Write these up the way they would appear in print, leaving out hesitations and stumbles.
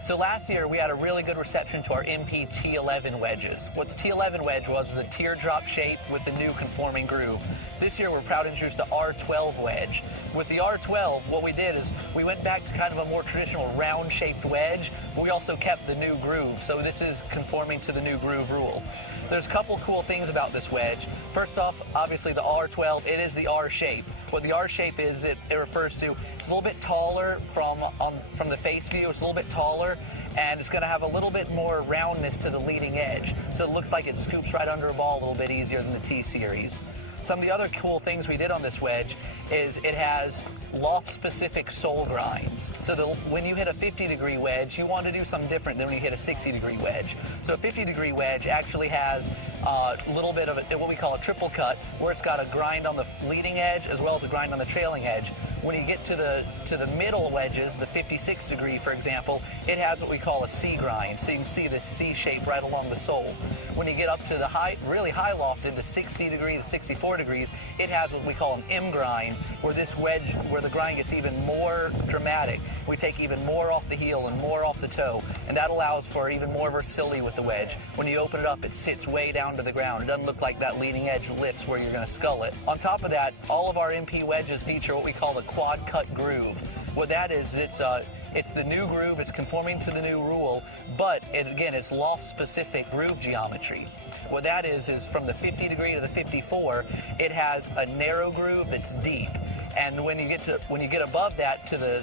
So last year we had a really good reception to our MP T11 wedges. What the T11 wedge was a teardrop shape with the new conforming groove. This year we're proud to introduce the R12 wedge. With the R12, what we did is we went back to kind of a more traditional round-shaped wedge, but we also kept the new groove. So this is conforming to the new groove rule. There's a couple cool things about this wedge. First off, obviously the R12, it is the R shape. What the R shape is, it refers to, it's a little bit taller from the face view, it's a little bit taller, and it's going to have a little bit more roundness to the leading edge. So it looks like it scoops right under a ball a little bit easier than the T-Series. Some of the other cool things we did on this wedge is it has loft-specific sole grinds. So when you hit a 50-degree wedge, you want to do something different than when you hit a 60-degree wedge. So a 50-degree wedge actually has a little bit of what we call a triple cut, where it's got a grind on the leading edge as well as a grind on the trailing edge. When you get to the middle wedges, the 56-degree, for example, it has what we call a C grind. So you can see this C shape right along the sole. When you get up to the really high lofted, the 60-degree to 64 degrees, it has what we call an M grind, where this wedge, where the grind gets even more dramatic. We take even more off the heel and more off the toe, and that allows for even more versatility with the wedge. When you open it up, it sits way down to the ground. It doesn't look like that leading edge lifts where you're going to scull it. On top of that, all of our MP wedges feature what we call the quad cut groove. What that is, it's the new groove, it's conforming to the new rule, but again, it's loft-specific groove geometry. What that is from the 50-degree to the 54, it has a narrow groove that's deep. And when you get above that to the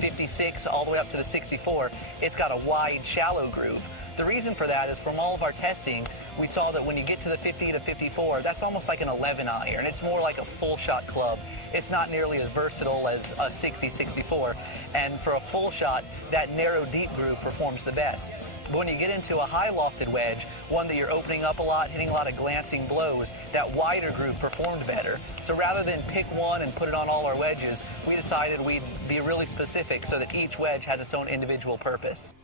56 all the way up to the 64, it's got a wide, shallow groove. The reason for that is from all of our testing, we saw that when you get to the 50 to 54, that's almost like an 11 iron. It's more like a full shot club. It's not nearly as versatile as a 60, 64. And for a full shot, that narrow, deep groove performs the best. But when you get into a high lofted wedge, one that you're opening up a lot, hitting a lot of glancing blows, that wider groove performed better. So rather than pick one and put it on all our wedges, we decided we'd be really specific so that each wedge had its own individual purpose.